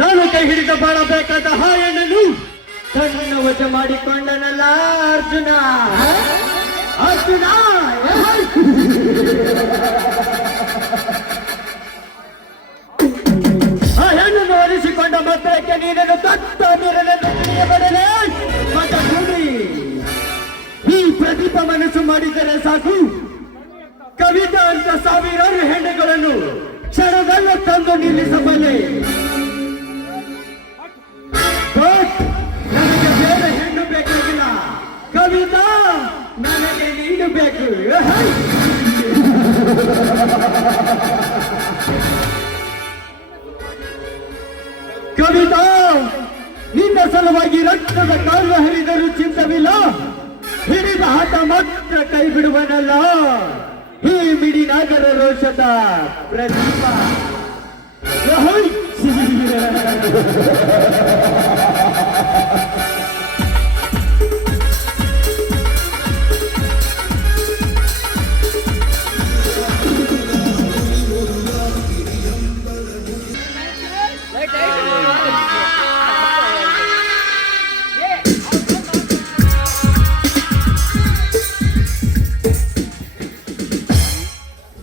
ನಾನು ಕೈ ಹಿಡಿದ ಬಾಳಬೇಕಾದ ಹಾಯಣ್ಣನು ಕಣ್ಣನ್ನು ವಜ ಮಾಡಿಕೊಂಡನಲ್ಲ ಅರ್ಜುನ. ಅರ್ಜುನ ಆ ಹೆಣ್ಣನ್ನು ಒಲಿಸಿಕೊಂಡ ಮಕ್ಕಳಿಗೆ ನೀನನ್ನು ತತ್ತ ನೀರಲೆಂದು ತಿಳಿಯಬಡಲೆ ಮತ ಭೂಮಿ. ಈ ಪ್ರದೀಪ ಮನಸ್ಸು ಮಾಡಿದರೆ ಸಾಕು, ಕವಿತಾ ಅಂತ ಸಾವಿರಾರು ಹೆಣ್ಣುಗಳನ್ನು ಕ್ಷಣದಲ್ಲ ತಂದು ನಿಲ್ಲಿಸಬಲ್ಲೆ. ನನಗೆ ಬೇರೆ ಹೆಣ್ಣು ಬೇಕಾಗಿಲ್ಲ ಕವಿತಾ, ನನಗೆ ನೀನು ಬೇಕು. ಕವಿತಾ, ನಿನ್ನ ಸಲುವಾಗಿ ರಕ್ತದ ಕಾಲು ಹರಿದರೂ ಚಿಂತವಿಲ್ಲ, ಹಿಡಿದ ಹಠ ಮಾತ್ರ ಕೈ ಬಿಡುವನಲ್ಲ ಈ ಮಿಡಿನಾಗರ ರೋಷದ ಪ್ರದೀಪ.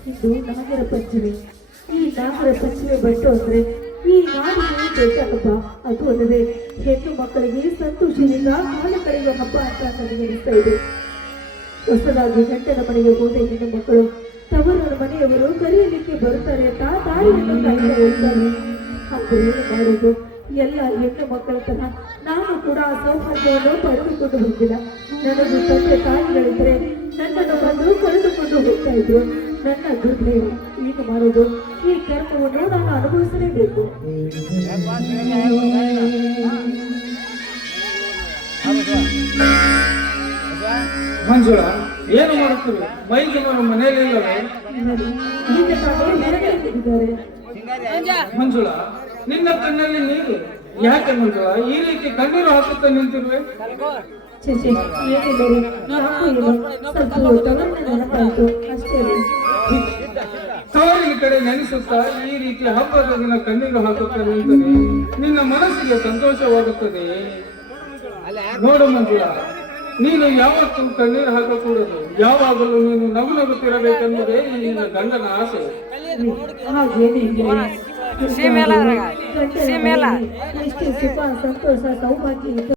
ಇದು ನಾಗರ ಪಂಚಮಿ. ಈ ನಾಗರ ಪಂಚಮಿ ಬಂತು ಅಂದ್ರೆ ಈ ನಾಡಿಗೆ ಬೇಕಾಗಪ್ಪ. ಅದು ಅಲ್ಲದೆ ಹೆಣ್ಣು ಮಕ್ಕಳಿಗೆ ಸಂತೋಷದಿಂದ ಕಾಲ ಕಳೆಯುವ ಹಬ್ಬ ಅಂತ ನನಗೆ ಅನಿಸ್ತಾ ಇದೆ. ಹೊಸದಾಗಿ ಗಂಟನ ಮನೆಗೆ ಹೋದ ಹೆಣ್ಣು ಮಕ್ಕಳು ತವರ ಮನೆಯವರು ಕರೆಯಲಿಕ್ಕೆ ಬರುತ್ತಾರೆ ಅಂತ ದಾರಿಯನ್ನು ಕಾಯ್ತಾ ಇರ್ತಾರೆ. ಆದರೆ ಏನು ಮಾಡೋದು, ಎಲ್ಲ ಹೆಣ್ಣು ಮಕ್ಕಳ ತರ ನಾನು ಕೂಡ ಆ ಸೌಭಾಗ್ಯವನ್ನು ಪಡೆದುಕೊಂಡು ಹೋಗಿಲ್ಲ. ನನಗೂ ತಂದೆ ತಾಯಿಗಳಿದ್ರೆ ನನ್ನನ್ನು ಬಂದು ಕಳೆದುಕೊಂಡು ಹೋಗ್ತಾ ಇದ್ರು. ನನ್ನ ದುರ್ದೈವ. ಏನು ಮಾಡೋದು, ಈ ಕರ್ಮವನ್ನು ನಾನು ಅನುಭವಿಸಲೇಬೇಕು. ಮಂಜುಳಾ, ಏನು ಮಾಡುತ್ತೇವೆ? ಮೈಜುಮರು ಮನೆಯಲ್ಲಿ ಇಲ್ಲವೇ? ಈಗ ತಾನೇ ಹೊರಗೆ ಇದ್ದಾರೆ. ಮಂಜುಳಾ, ನಿನ್ನ ಕಣ್ಣಲ್ಲಿ ನೀರು ಯಾಕೆ ಮಂಜುಳಾ ಈ ರೀತಿ ಕಣ್ಣೀರು ಹಾಕುತ್ತಾ ನಿಂತಿರುವೆ? ಏನಿಲ್ಲ, ಯಾಕೋ ಇಲ್ಲ, ಸ್ವಲ್ಪ ತವರನ್ನ ನೆನಪಾಯ್ತು ಅಷ್ಟೇ. ಸಾವಿನ ಕಡೆ ನೆನೆಸುತ್ತಾ ಈ ರೀತಿ ಹಬ್ಬದ ದಿನ ಕಣ್ಣೀರು ಹಾಕುತ್ತಾ ನಿಂತರೆ ನಿನ್ನ ಮನಸ್ಸಿಗೆ ಸಂತೋಷವಾಗುತ್ತದೆ. ನೋಡು ಮಂಜುಳಾ, ನೀನು ಯಾವತ್ತೂ ಕಣ್ಣೀರು ಹಾಕಕೂಡದು. ಯಾವಾಗಲೂ ನೀನು ನಗು ನಗುತ್ತಿರಬೇಕೆಂಬುದೇ ನಿನ್ನ ಗಂಡನ ಆಸೆ. ಎಷ್ಟೇ ಸುಖ ಸಂತೋಷ ಸೌಭಾಗ್ಯ